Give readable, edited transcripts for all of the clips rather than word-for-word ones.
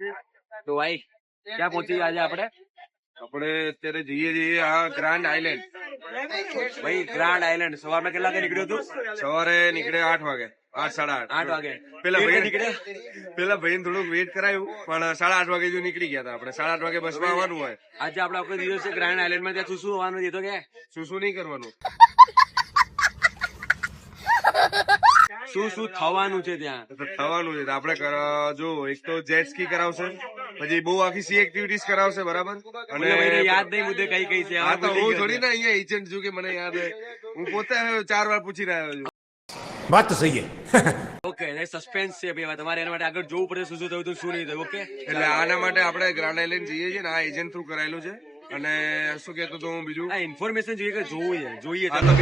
તો ભાઈ ક્યાં પહોંચી આજે આપણે અત્યારે જઈએ આ ગ્રાન્ડ આઇલેન્ડ. ભાઈ ગ્રાન્ડ આઇલેન્ડ સવારમાં કેટલા વાગે નીકળ્યું હતું? સવારે નીકળે 8 વાગે, 8:30 વાગે. પેલા નીકળ્યા ભાઈ થોડુંક વેઇટ કરાયું પણ 8:30 વાગે જો નીકળી ગયા હતા આપણે. 8:30 વાગે બસમાં આવવાનું હોય. આજે આપણે આખો દિવસ ગ્રાન્ડ આઇલેન્ડ માં ત્યાં શું હોવાનું છે તો કે શું નહીં કરવાનું, શું થવાનું છે ત્યાં થવાનું છે. આપણે જો એક તો જેટ સ્કી કરાવશે, પછી બહુ આખી સી એક્ટિવિટીઝ કરાવશે, બરાબર? અને યાદ નહીં મુદ્દે કઈ કઈ છે. હા તો હું થોડી ના અહીંયા એજન્ટ છું કે મને યાદ હોય. હું પોતે 4 વાર પૂછી રહ્યો છું. વાત તો સહી છે. ઓકે સસ્પેન્સ છે ભાઈ, તમારે એના માટે આગળ જોવું પડે શું થયું શું નહીં થયું. ઓકે એટલે આના માટે આપણે ગ્રાન્ડ આઇલેન્ડ જઈએ છીએ ને આ એજન્ટ થ્રુ કરાયેલું છે. અને શું કહેતો તો હું બીજું ઇન્ફોર્મેશન જોઈએ કે જોઈએ હા તો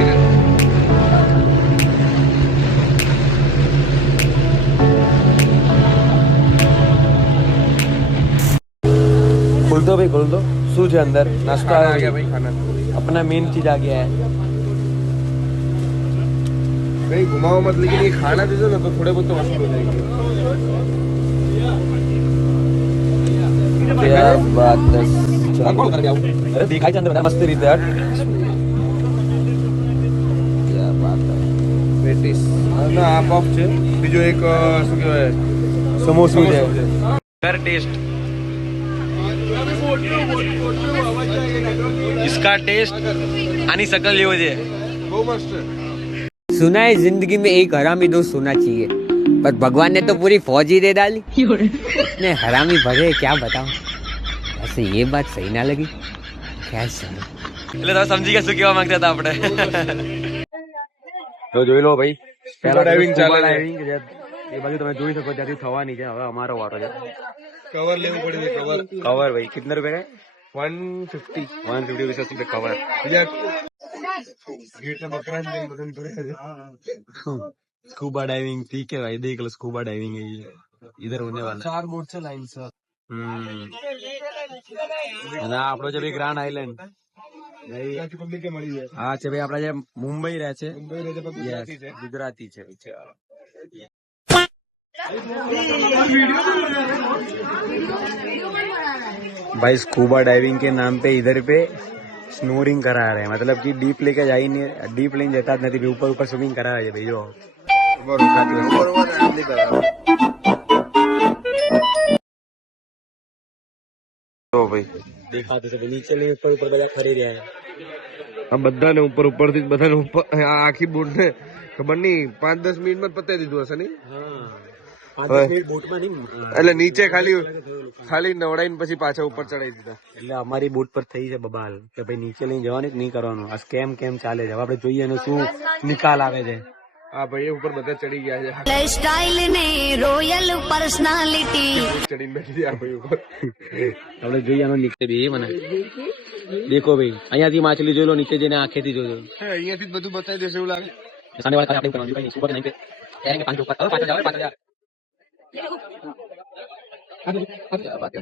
खोल दो भाई, खोल दो. શું છે અંદર? નાસ્તો आ गया भाई खाना. अपना मेन चीज आ गया है. भाई घुमाओ मत, लेकिन ये खाना दे दो ना तो थोड़े बहुत तो वसूल हो जाएंगे. क्या बात है. अरे दिखाई चंद्र मस्त રીતે યાર. क्या बात है. પેટીસ ના આ પફ છે, બીજો એક શું કહેવાય સમોસું છે. घर टेस्ट इसका टेस्ट आनी शकल ये हो. બહુ મસ્ત છે. सुना है जिंदगी में एक हरामी दोस्त होना चाहिए, पर भगवान ने तो पूरी फौज ही दे डाली. ने हरामी भरे क्या बताऊं. ऐसे ये बात सही ना लगी. क्या सही. એટલે તમે સમજી ગયા શું કહેવા માંગતા હતા આપણે. તો જોઈ લો ભાઈ, સ્કૂબા ડાઇવિંગ ચાલે છે. એ બાજુ તમે જોઈ શકો ત્યાંથી થવાની છે. હવે અમારો વારો છે. કવર લેવું પડે. કવર ભાઈ કિતને રૂપિયા? 150 150 rupees से कवर. स्कूबा डाइविंग ठीक है भाई, देख लो स्कूबा डाइविंग है ये इधर होने वाला. 4 बोट से लाइन सर. અને આપણો છે ભાઈ ગ્રાન્ડ આઇલેન્ડ. હા છે ભાઈ, આપડા જે મુંબઈ રહે છે ગુજરાતી છે. भाई स्कूबा डाइविंग के नाम पे इधर पे स्नोरिंग करा रहे हैं, मतलब कि डीप लेके जा ही नहीं, डीप लेने जाता नहीं, ऊपर ऊपर स्विमिंग करा रहे हैं भाई. जो તો ભાઈ દેખાતું છે નીચે લઈ ઉપર ઉપર બધા ખરી રહ્યા છે. આ બધાને ઉપર ઉપરથી બધાને ઉપર આ આખી બોટ ને ખબર નહીં 5-10 મિનિટમાં જ પતાવી દીધું હશે નહીં? બોટમાં નહીં, એટલે નીચે ખાલી નવડાઈને પછી પાછા ઉપર ચડાવી દીધા. એટલે અમારી બોટ પર થઈ છે બબાલ કે ભાઈ નીચે લઈને જવાનું જ નહીં કરવાનું. આ સ્કેમ કેમ ચાલે છે, હવે આપણે જોઈએ એનો શું નિકાલ આવે છે. હા ભાઈ ઉપર બધા ચડી ગયા છે, સ્ટાઇલ ને રોયલ પર્સનાલિટી ચડીને બેઠી ગયા ભાઈ ઉપર. આપણે જોઈએ આનો નીચે બી મને દેખો ભાઈ, અહીંયાથી માછલી જોઈ લો, નીચે જઈને આંખેથી જોજો. અહીંયાથી જ બધું બતાવી દેશે એવું લાગે. सामने वाला આપણે કરવાનું કઈ સુપર નહીં पे जाएंगे 5 ऊपर. अब 5000 क्या बात है.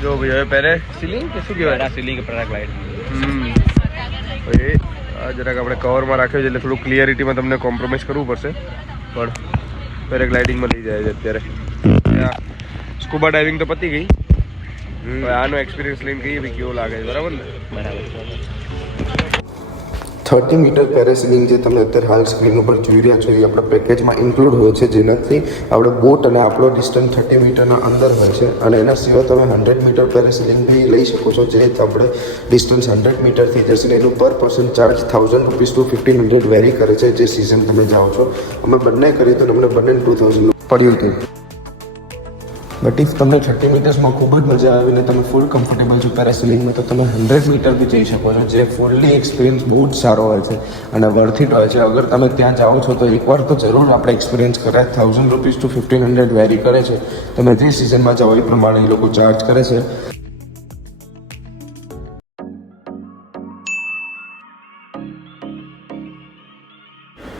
જો ભાઈ હવે પેરાસીલિંગ કે શું કહેવાય? પેરાસીલિંગ પેરાગ્લાઇડ. ભાઈ આ જરાક આપણે કવરમાં રાખ્યો છે એટલે થોડું ક્લિયરિટીમાં તમને કોમ્પ્રોમાઇઝ કરવું પડશે, પણ પેરાગ્લાઇડિંગમાં લઈ જાય છે અત્યારે. સ્કૂબા ડાઇવિંગ તો પતી ગઈ, આનો એક્સપિરિયન્સ લઈને કહીએ ભાઈ કેવો લાગે છે, બરાબર ને? બરાબર. 30 મીટર પેરાસિલિંગ જે તમે અત્યારે હાલ સ્ક્રીન ઉપર જોઈ રહ્યા છો એ આપણા પેકેજમાં ઇન્ક્લુડ હોય છે, જેનાથી આપણે બોટ અને આપણો ડિસ્ટન્સ 30 મીટરના અંદર હોય છે. અને એના સિવાય તમે 100 મીટર પેરાસિલિંગ બી લઈ શકો છો, જે આપણે ડિસ્ટન્સ 100 મીટર થઈ જશે. એનું પર person charge 1000 rupees to 1500 vary કરે છે, જે સિઝન તમે જાઓ છો. અમે બંને કરીએ તો અમને બંને 2000 પડ્યું હતું. બટ ઇફ તમને 30 મીટર્સમાં ખૂબ જ મજા આવે ને તમે ફૂલ કમ્ફર્ટેબલ છો પેરાસિલિંગમાં, તો તમે 100 મીટર બી જઈ શકો છો, જે ફૂલ્લી એક્સપિરિયન્સ બહુ જ સારો હોય છે અને વર્થ ઇટ હોય છે. અગર તમે ત્યાં જાઓ છો તો એકવાર તો જરૂર આપણે એક્સપિરિયન્સ કરાય. 1000 રૂપીસ ટુ 1500 વેરી કરે છે. તમે જે સિઝનમાં જાઓ એ પ્રમાણે એ લોકો ચાર્જ કરે છે.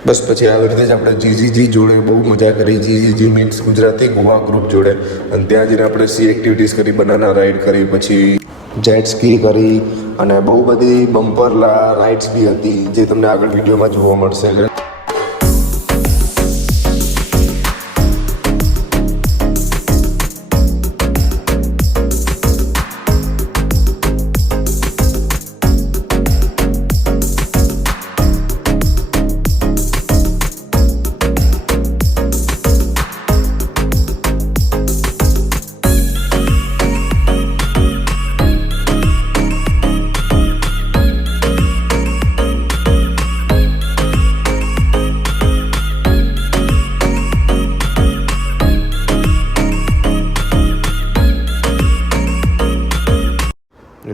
બસ પછી આવી રીતે જ આપણે જીજીજી જોડે બહુ મજા કરી. જીજીજી મીન્સ ગુજરાતી ગોવા ગ્રુપ જોડે. અને ત્યાં જઈને આપણે સી એક્ટિવિટીઝ કરી, બનાના રાઈડ કરી, પછી જેટ સ્કી કરી અને બહુ બધી બમ્પર રાઇડ્સ બી હતી, જે તમને આગળ વિડીયોમાં જોવા મળશે.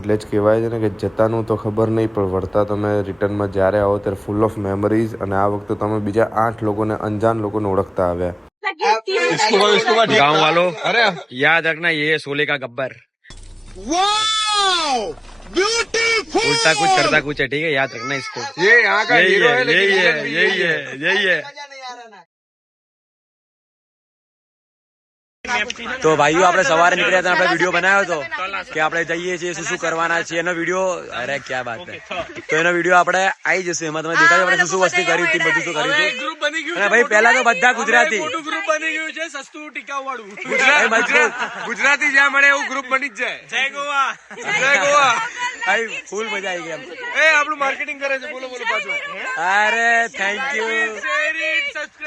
એટલે જ કહેવાય છે ને કે જતાનું તો ખબર નહીં, પણ વળતા તમે રિટર્નમાં જ્યારે આવો ત્યારે ફૂલ ઓફ મેમરીઝ. અને આ વખતે તમે બીજા 8 લોકોને, અંજાન લોકોને ઓળખતા આવ્યા. गाँव वालों, अरे याद रखना ये शोले का गब्बर. उल्टा कुछ करता कुछ है, ठीक है, याद रखना इसको. ये यहाँ का हीरो है, यही है. તો ભાઈઓ આપણે સવારે નીકળ્યા હતા, આપણે વિડીયો બનાવ્યો હતો કે આપણે જઈએ છીએ, શું શું કરવાના છે એનો વિડીયો. અરે ક્યાં વાત છે. તો એનો વિડીયો આપણે આવી જશે, એમાં તમે દેખાડો આપણે શું શું વસ્તુ કરી હતી, બધું શું કર્યું હતું. ગ્રુપ બની ગયું. અને ભાઈ પહેલા તો બધા ગુજરાતી ગ્રુપ બની ગયું છે, સસ્તું ટીકાઉ વાળું ગુજરાતી જ્યાં મળે એવું ગ્રુપ બની જ જાય. જય ગોવા. જય ગોવા. ભાઈ ફૂલ મજા આવી ગઈ. એ આપણું માર્કેટિંગ કરે છે, બોલો બોલો પાછું. અરે થેન્ક યુ.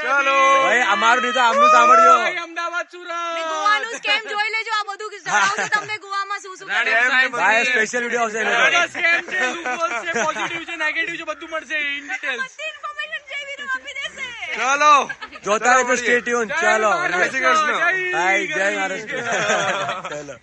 ચાલો ભાઈ અમારું નહીં તો આમનું સાંભળજો. અમદાવાદ, સુરત. ગોવાનું સ્કેમ જોઈ લેજો, આ બધું જણાવશું તમને ગોવામાં શું શું કરે. ભાઈ સ્પેશિયલ વિડીયો આવશે એનો. સ્કેમ છે, લૂપહોલ છે, પોઝિટિવ છે, નેગેટિવ છે, બધું મળશે ઇન ડિટેલ્સ. બધી ઇન્ફોર્મેશન જેવી રીતે આપી દેશે. ચાલો જોતા રહેજો, સ્ટે ટ્યુન. ચાલો જય શ્રી કૃષ્ણ. ભાઈ જય મહારાષ્ટ્ર. ચાલો.